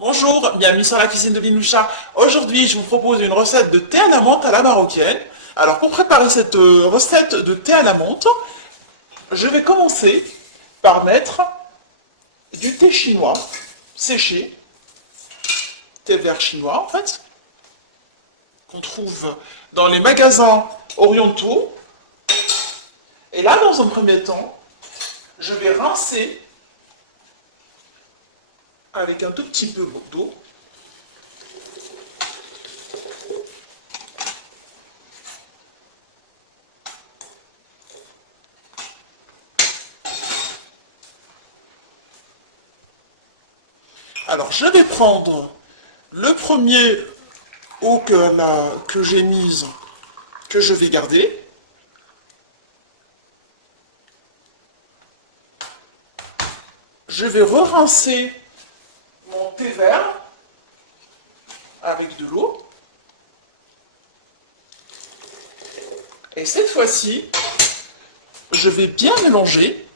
Bonjour, bienvenue sur la cuisine de Binoucha. Aujourd'hui, je vous propose une recette de thé à la menthe à la marocaine. Alors, pour préparer cette recette de thé à la menthe, je vais commencer par mettre du thé chinois séché, thé vert chinois en fait, qu'on trouve dans les magasins orientaux. Et là, dans un premier temps, je vais rincer avec un tout petit peu d'eau. Alors, je vais prendre le premier eau que j'ai mise, que je vais garder. Je vais re-rincer mon thé vert avec de l'eau. Et cette fois-ci, je vais bien mélanger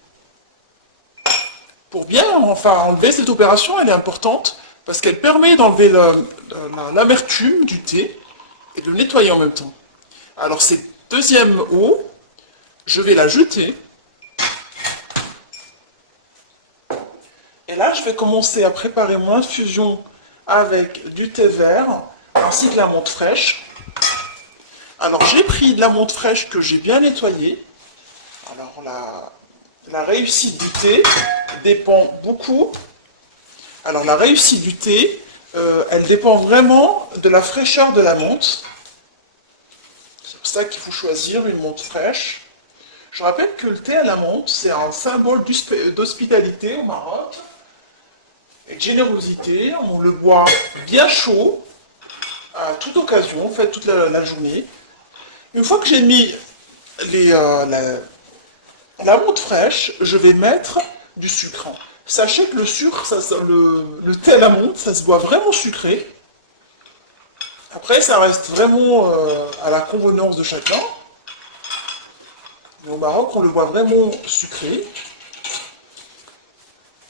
pour bien enlever cette opération. Elle est importante parce qu'elle permet d'enlever l'amertume du thé et de le nettoyer en même temps. Alors cette deuxième eau, je vais la jeter. Et là, je vais commencer à préparer mon infusion avec du thé vert ainsi que la menthe fraîche. Alors j'ai pris de la menthe fraîche que j'ai bien nettoyée. Alors la réussite du thé dépend beaucoup. Alors la réussite du thé, elle dépend vraiment de la fraîcheur de la menthe. C'est pour ça qu'il faut choisir une menthe fraîche. Je rappelle que le thé à la menthe, c'est un symbole d'hospitalité au Maroc et de générosité. On le boit bien chaud, à toute occasion, en fait, toute la journée. Une fois que j'ai mis la menthe fraîche, je vais mettre du sucre. Sachez que le sucre, le thé à la menthe, ça se boit vraiment sucré. Après, ça reste vraiment à la convenance de chacun. Mais au Maroc, on le boit vraiment sucré.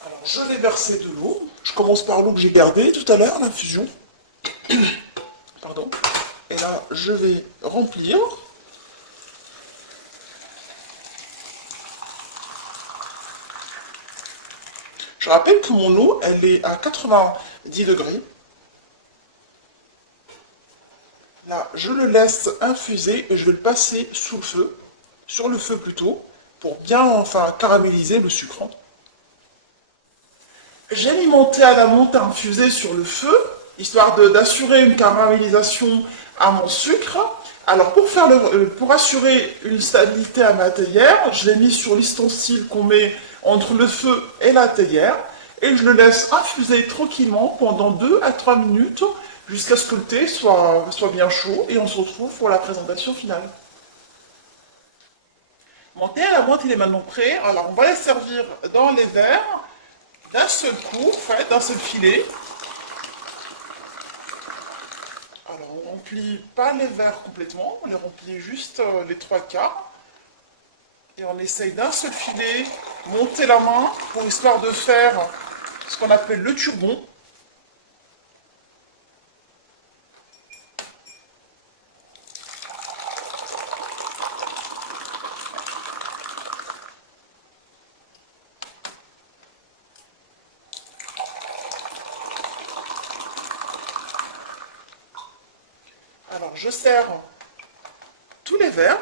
Alors, je vais verser de l'eau. Je commence par l'eau que j'ai gardée tout à l'heure, l'infusion. Pardon. Et là, je vais remplir. Je rappelle que mon eau, elle est à 90 degrés. Là, je le laisse infuser et je vais le passer sous le feu, sur le feu plutôt, pour bien caraméliser le sucre. J'ai mis mon thé à la menthe infusé sur le feu, histoire d'assurer une caramélisation à mon sucre. Alors pour assurer une stabilité à ma théière, je l'ai mis sur l'ustensile qu'on met entre le feu et la théière et je le laisse infuser tranquillement pendant 2 à 3 minutes jusqu'à ce que le thé soit bien chaud et on se retrouve pour la présentation finale. Mon thé à la menthe il est maintenant prêt, alors on va les servir dans les verres d'un seul coup, d'un seul filet. Alors on remplit pas les verres complètement, on les remplit juste les 3/4. Et on essaye d'un seul filet, monter la main pour histoire de faire ce qu'on appelle le turbon. Alors je sers tous les verres.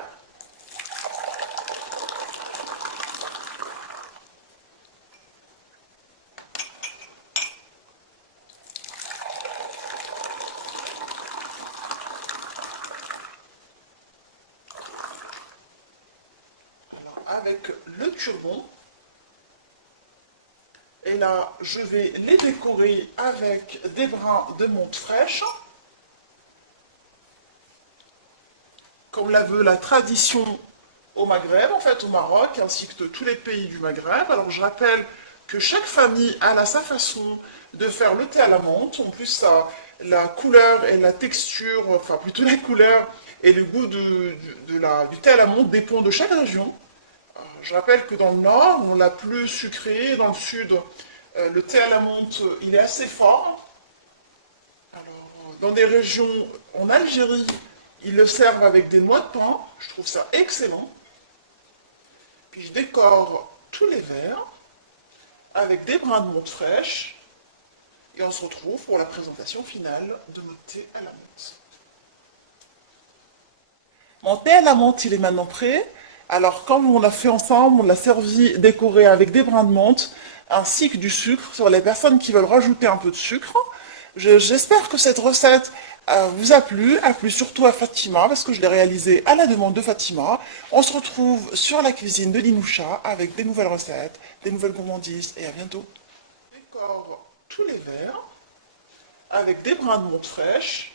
Avec le turbon. Et là, je vais les décorer avec des brins de menthe fraîche. Comme la veut la tradition au Maghreb, en fait au Maroc, ainsi que de tous les pays du Maghreb. Alors je rappelle que chaque famille a sa façon de faire le thé à la menthe. En plus, la couleur et la texture, enfin plutôt la couleur et le goût du thé à la menthe dépend de chaque région. Je rappelle que dans le nord, on l'a plus sucré, dans le sud, le thé à la menthe, il est assez fort. Dans des régions en Algérie, ils le servent avec des noix de pain. Je trouve ça excellent. Puis je décore tous les verres avec des brins de menthe fraîche. Et on se retrouve pour la présentation finale de notre thé à la menthe. Mon thé à la menthe, il est maintenant prêt. Alors, comme on l'a fait ensemble, on l'a servi décoré avec des brins de menthe ainsi que du sucre sur les personnes qui veulent rajouter un peu de sucre. J'espère que cette recette vous a plu surtout à Fatima, parce que je l'ai réalisée à la demande de Fatima. On se retrouve sur la cuisine de Linoucha avec des nouvelles recettes, des nouvelles gourmandises, et à bientôt. Je décore tous les verres avec des brins de menthe fraîche,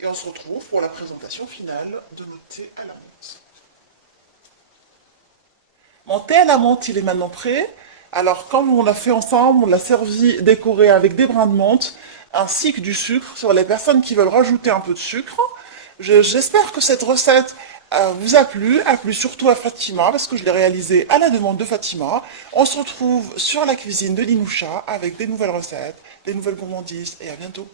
et on se retrouve pour la présentation finale de notre thé à la menthe. Mon thé à la menthe, il est maintenant prêt. Alors, comme on l'a fait ensemble, on l'a servi décoré avec des brins de menthe ainsi que du sucre sur les personnes qui veulent rajouter un peu de sucre. J'espère que cette recette vous a plu surtout à Fatima, parce que je l'ai réalisée à la demande de Fatima. On se retrouve sur la cuisine de Linoucha avec des nouvelles recettes, des nouvelles gourmandises, et à bientôt.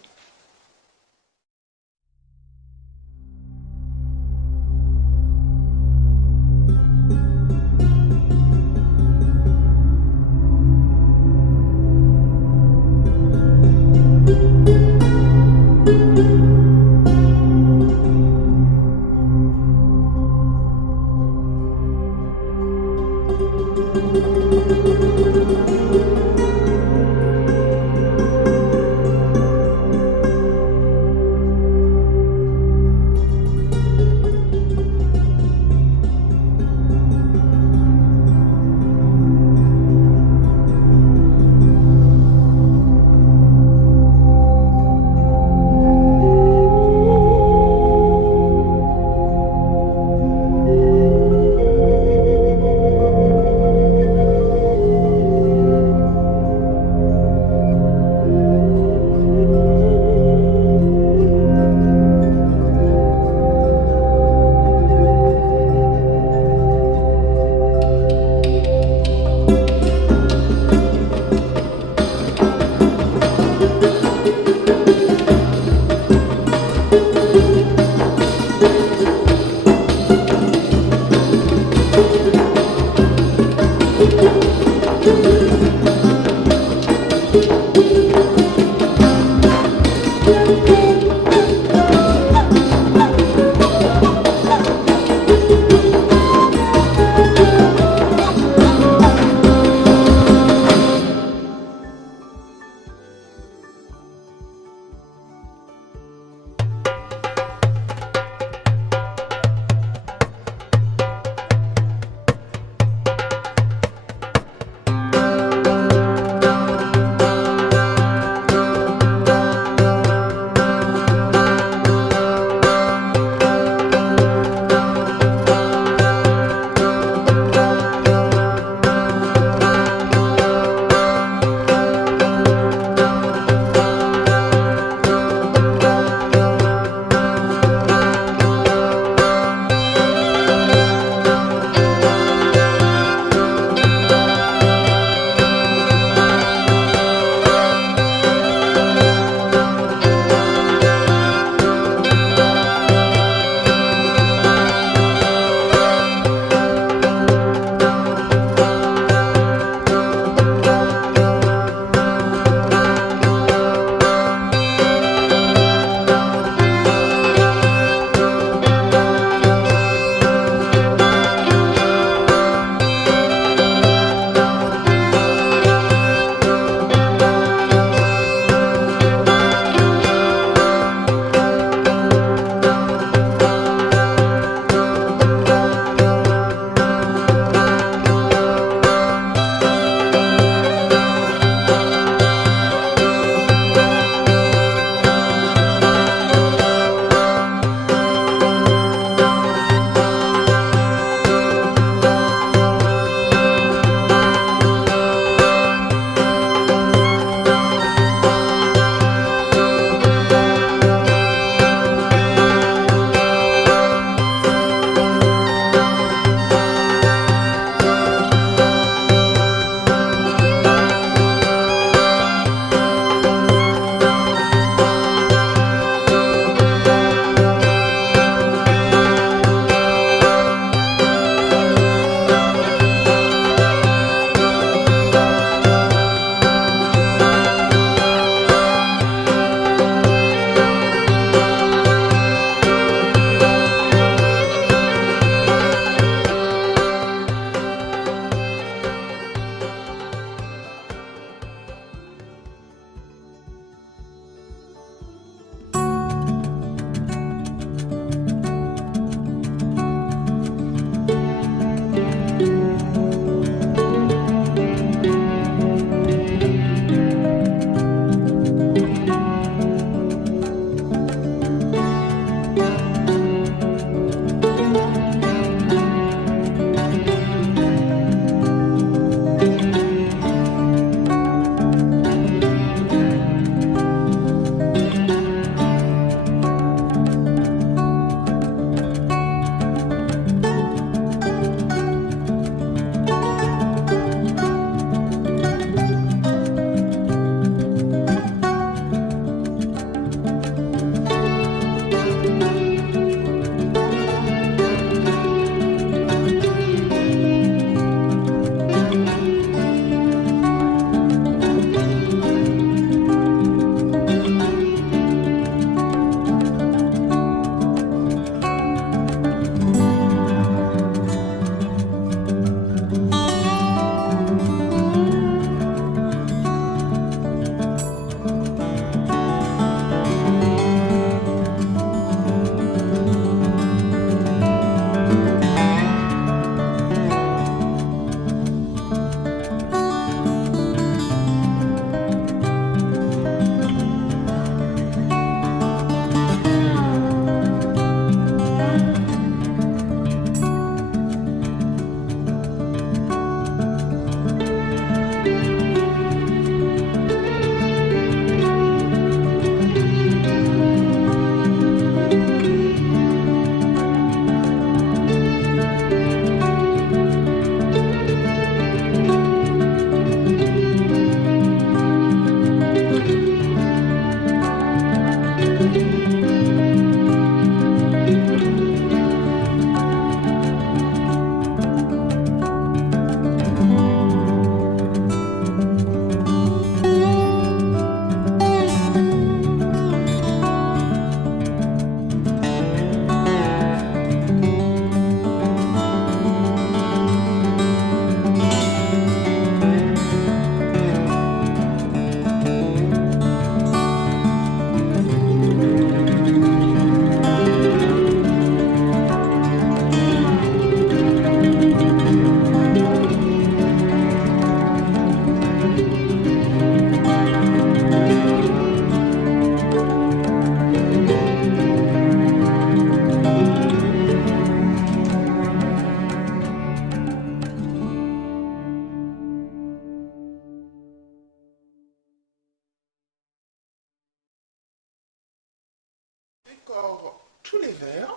encore tous les verres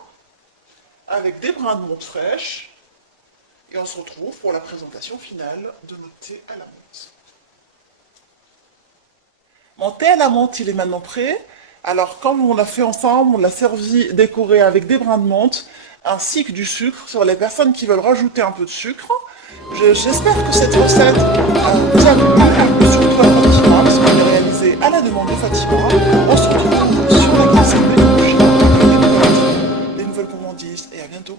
avec des brins de menthe fraîche et on se retrouve pour la présentation finale de notre thé à la menthe. Mon thé à la menthe, il est maintenant prêt. Alors, comme on l'a fait ensemble, on l'a servi décoré avec des brins de menthe ainsi que du sucre sur les personnes qui veulent rajouter un peu de sucre. J'espère que cette recette vous a plu, surtout à Fatima, parce qu'elle est réalisée à la demande de Fatima. On se retrouve sur la cuisine des nouvelles gourmandises et à bientôt.